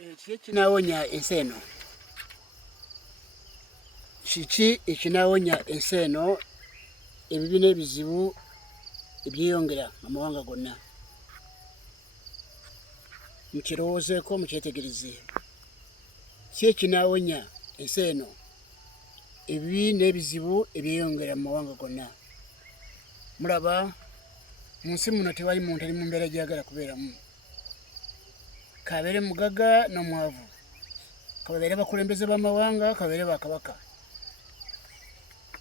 Kiki ekinawonya ensi eno? Kiki ekinawonya ensi eno ebibi n'ebizibu ebyeyongera mu mawanga gonna? Mukirowoozeeko, mukyetegereze. Ki ekinawonya ensi eno ebibi n'ebizibu ebyeyongera mu mawanga gonna? Mulaba mu nsi muno tewali muntu ali mu mbeera gy'ayagala kubeeramu. Kabeere mugaga n'omwavu, kabeere bakulembeze b'amawanga, kabeere bakabaka,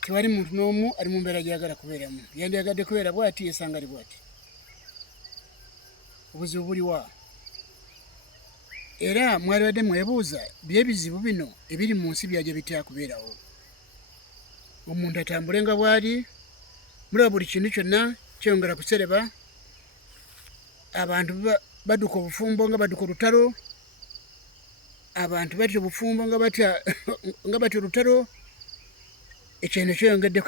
tewali muntu n'omu ali mu mbeera gy'ayagala kubeeramu. Yandyagadde kubeera bw'ati yesanga ali bw'ati. Obuzibu buli wa? Era mwalibadde mwebuuza by'ebizibu bino ebiri mu nsi byajja bitya kubeerawo? Omuntu atambule nga bw'ali, mulaba buli kintu kyonna kyeyongera kusereba, abantu badduka obufumbo nga badduka olutalo, abantu batya obufumbo nga batya olutalo. Ekyeno kyeyongedde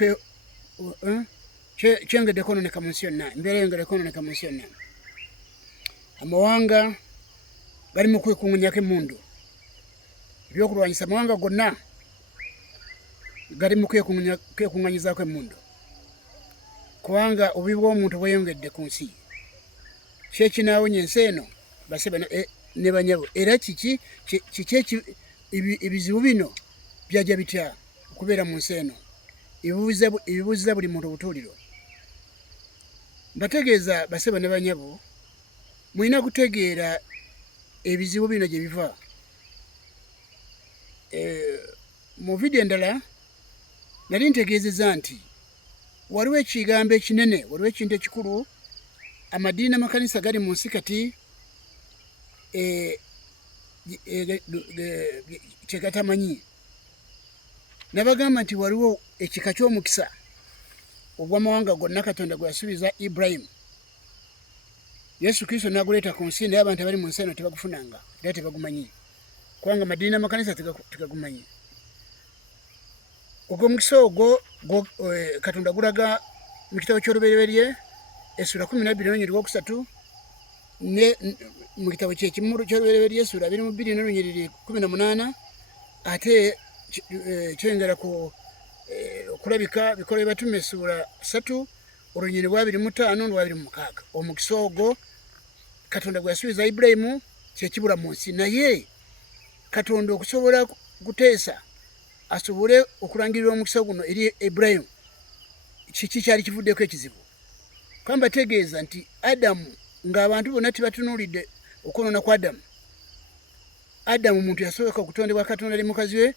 kwonooneka mu nsi yonna, embeera yeyongedde kwonooneka mu nsi yonna. Amawanga gali mu kwekuŋŋaanyako emmundu, ebyokulwanyisa amawanga gonna gali mu kwekuŋŋaanyizaako emmundu, kubanga obubi bw'omuntu bweyongedde ku nsi. Ki ekinaawonya ensi eno basebe ne banyabo? Era kiki ebizibu bino byajja bitya okubeera mu nsi eno? Ebibuuziza buli muntu obutuuliro. Mbategeeza basebe ne banyabo, mulina kutegeera ebizibu bino gye biva. Mu vidiyo endala nali ntegeezezza nti waliwo ekigambo ekinene, waliwo ekintu ekikulu amadiini n'amakanisa gali mu nsi kati kyegatamanyi. Nabagamba nti waliwo ekika ky'omukisa ogw'amawanga gonna Katonda gwe yasuubiza Ibrahim. Yesu Kristo n'aguleeta ku nsi, naye abantu abali mu nsi eno tebagufunanga era tebagumanyi, kubanga amadiini n'amakanisa tegagumanyi. Ogwo omukisa ogwo Katonda gulaga mu kitabo ky'Olubereberye essula 12:3, ne mu kitabo kyekimu ky'Olubereberye essula 22:18, ate kyongera okulabika Bikolwa by'Abatume essula 3 olunyiri 25-26. Omukisa ogwo Katonda gwe yasuubiza Ibulayimu kyekibula mu nsi, naye Katonda okusobola kuteesa asobole okulangirira omukisa guno eri Ibulayimu, kiki kyali kivuddeko ekizibu? Kuba mbategeeza nti Adamu, ng'abantu bonna tebatunuulidde okwonoona kwa Adamu omuntu yasooka okutondebwa Katonda ali mukazi we,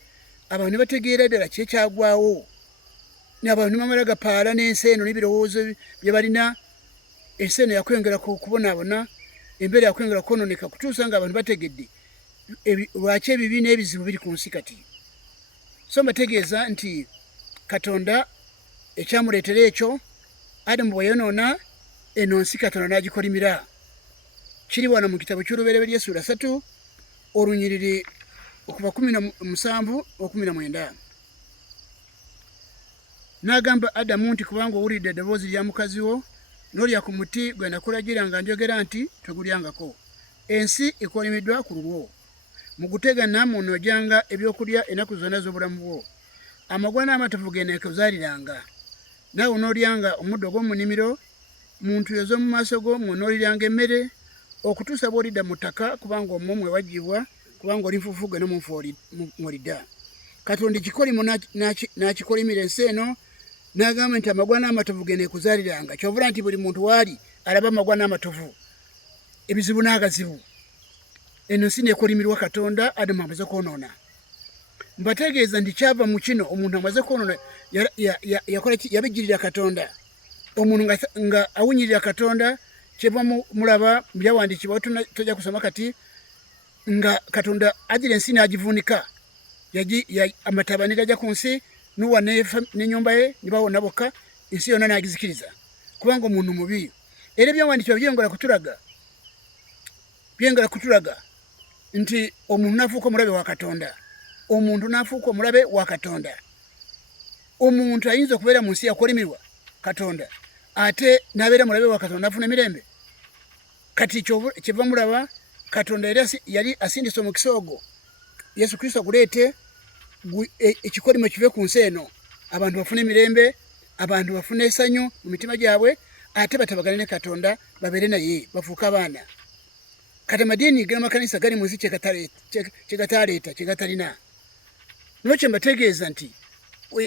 abantu ne bategeera ddala ki ekyagwawo, n'abantu ne bamala gapaala n'ensi eno n'ebirowoozo bye balina. Ensi eno yakwengera kubonaabona, embeera yakwengera kwonooneka, kutuusa ng'abantu bategedde lwaki ebibi n'ebizibu biri ku nsi kati. So mbategeeza nti Katonda ekyamuleetera ekyo, Adamu bwe yonoona eno nsi, Katonda n'agikolimira. Kiri wano mu kitabo ky'Olubereberye essula 3 olunyiriri okuva 17-19. N'agamba Adamu nti, kubanga owulidde eddoboozi lya mukazi wo n'olya ku muti gwe nakulagira nga njogera nti togulyangako, ensi ekolimiddwa ku lulwo. Mu gutegana mw'onoojjanga ebyokulya ennaku zonna z'obulamu bwo. Amagwa n'amatovu g'eneekuzaaliranga. Naawe onoolyanga omuddo gw'omu nnimiro, mu ntuuyo z'omu maaso go mw'onooliranga emmere, okutuusa bw'olidda mu ttaka, kubanga omwo mwe waggyibwa, kubanga oli nfuufu gwe n'omufu mw'olidda. Katonda ekikolimo n'akikolimira ensi eno, n'agamba nti amagwa n'amatovu g'eneekuzaaliranga. Kyovula nti buli muntu waali alaba amagwa n'amatovu, ebizibu n'agazibu. Eno nsi neekolimirwa Katonda, Adamu amaze kwonoona. Mbategeeza nti kyava mu kino, omuntu amaze kwonoona yabijjirira Katonda. Omuntu nga awunyirira Katonda, kyeva mulaba mu byawandiikibwa, tojja kusoma kati, nga Katonda agira ensi n'agivuunika. Amataba ne gajja ku nsi, Nuwa n'ennyumba ye ne bawona bokka, ensi yonna n'agizikiriza, kubanga omuntu mubi. Era ebyawandiikibwa byongera kutulaga nti omuntu n'afuuka omulabe wa Katonda. Omuntu n'afuuka omulabe wa Katonda. Omuntu ayinza okubeera mu nsi yakolimirwa Katonda, ate n'abeera mulabe wa Katonda n'afuna emirembe. Kati kyeva mulaba Katonda yali asindise omukisa ogwo Yesu Kristo aguleete ekikolimo kive ku nsi eno abantu bafune emirembe abantu bafune essanyu mu mitima gyabwe ate batabagane ne Katonda babeere naye bafuuka abaana kati amadiini g'amakanisa gali mu nsi kyegataleeta kyegatalina nokyo mbategeeza nti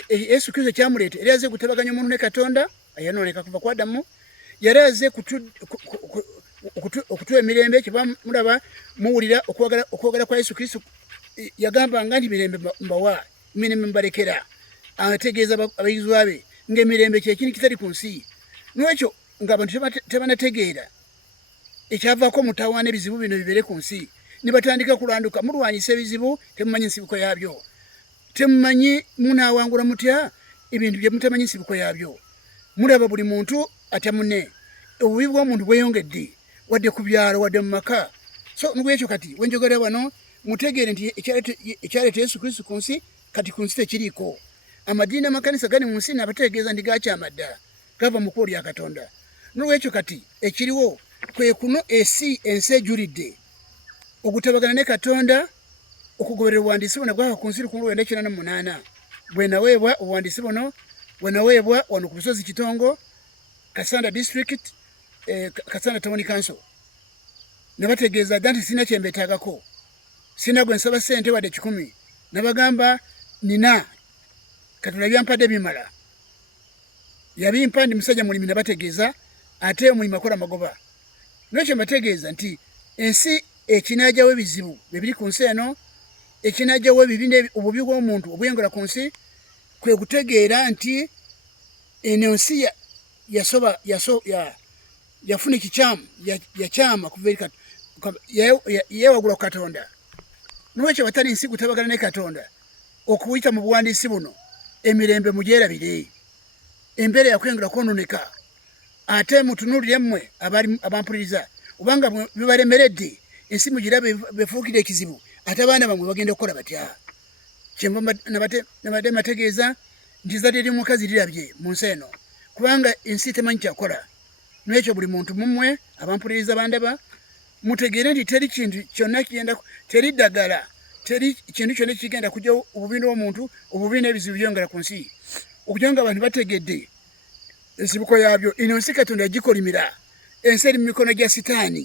Yesu Kristo kyamuleeta yali aze kutabaganya omuntu ne Katonda ayanooneka kuva ku Adamu yali aze okutuwa emirembe kyeba mulaba muwulira okwagala kwa Yesu Kristo yagamba nga nti mirembe mbawa mirembe mbalekera ategeeza abayizwa be ng'emirembe kyekintu kitali ku nsi n'ekyo ng'abantu tebanategeera ekyavaako mutawaana ebizibu bino bibeere ku nsi ne batandika kulanduka mulwanyisa ebizibu temumanyi nsibuko yaabyo temumanyi munaawangula mutya ebintu bye mutamanyi nsibuko yaabyo mulaba buli muntu atya munne obubi bw'omuntu bweyongedde wadde ku byalo wadde mu maka so nolwekyo kati wenjogera wano mutegeere nti ekyaleeta Yesu Kristo ku nsi kati ku nsi tekiriiko amadiini amakanisa gali mu nsi nabategeeza ndi gakyama dda gava mu kkubo lya Katonda nolwekyo kati ekiriwo kwe kuno ensi ejulidde okutabagana ne Katonda okugoberera obuwandiisi buno bwava ku nsi 1998 bwe naweebwa obuwandiisi buno bwe naweebwa wano ku Busozi Kitongo Kasanda District Kasanda Town Council ne bategeeza nti sina kyembeetaagako sina gwe nsaba ssente wadde 10 nabagamba nina Katonda byampadde bimala yabimpa ndi musajja mulimi nabategeeza ate omulimu akola magoba n'ekyo mbategeeza nti ensi ekinajjawo ebizibu bibiri ku nsi eno ekinajjawo obubi bw'omuntu obuyongera ku nsi kwe kutegeera nti eno nsi yafuna ekikyamu yakyama kuva eri yeewagula ku Katonda n'ekyo batali nsi kutabagana ne Katonda okuyita mu buwandiisi buno emirembe mugyerabire embeera yakwengera kwononeka ate mutunuulire mmwe abampuliriza obanga bibalemeredde ensi mugira befuukire ekizibu ate abaana bamwe bagenda okukola batya kyenva nabadde mategeeza nti zadde eri mukazi lirabye mu nsi eno kubanga ensi temanyi kyakola n'ekyo buli muntu mumwe abampuliriza bandaba mutegeere nti teri kintu kyonna teri ddagala teri kintu kyonna kigenda kujja obubi bw'omuntu obubi n'ebizibu byongera ku nsi okugira nga abantu bategedde ensibuko yaabyo eno nsi Katonda yagikolimira ensi eri mu mikono gya sitaani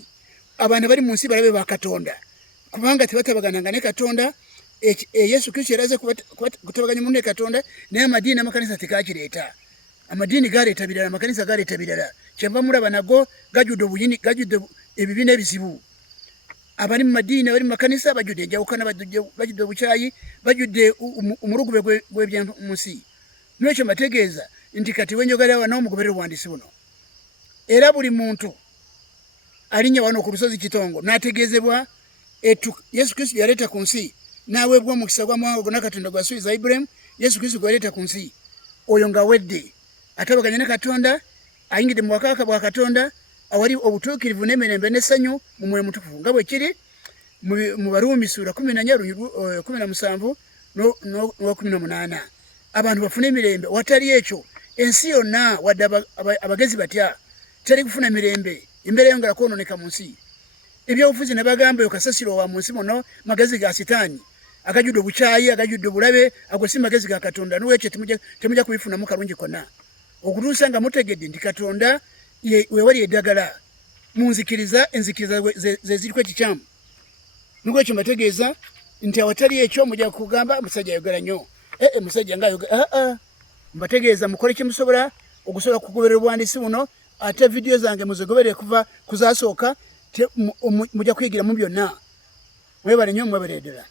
abaana bali mu nsi balabe ba Katonda kubanga tebatabagananga ne Katonda Yesu Kristo yaraze kutabaganya omuntu ne Katonda naye amadiini amakanisa tekakireeta amadiini galeeta birala amakanisa galeeta birala kyenva mulaba nago gajudde obuyini gajudde ebibi n'ebizibu abali mu madiini abali mu makanisa bajudde enjawukana bajudde obukyayi bajudde omulugube gw'ebyenmu nsi n'ekyo mbategeeza nti kati wenjogera wano omugoberere obuwandiisi buno era buli muntu alinnya wano ku Lusozi Kitongo n'ategeezebwa Yesu Kristo yaleeta ku nsi n'aweebwa omukisa gw'amawanga gonna Katonda gwasuubiza Ibrahim Yesu Kristo gwaleeta ku nsi oyo ng'awedde atabaganya ne Katonda ayingidde mu bwakabaka bwa Katonda awali obutuukirivu n'emirembe n'essanyu mu mwoyo mutukuvu nga bwe kiri mu Baruumi ssuula 17 n'owa18 abantu bafune emirembe watali ekyo ensi yonna wadde abagezi batya teri kufuna mirembe embeera yongera kwononeka mu nsi ebyobufuzi ne bagamba kasasiro wa mu nsi muno magezi ga sitaani agajudde obukyayi agajudde obulabe ago si magezi ga Katonda n'ekyo temujja kubifunamu kalungi konna okutuusa nga mutegedde nti Katonda wewali eddagala munzikiriza enzikiriza ze ziriko ekikyamu n'ekyo mbategeeza nti awatali ekyo mujja kugamba musajja ayogera nnyo musajja ngaayogera mbategeeza mukole kye musobola okusobola kugoberera obuwandiisi buno ate vidiyo zange muzigoberere kuva kuzaasooka mujja kuyigira mu byonna mwebale nnyo mwebereddera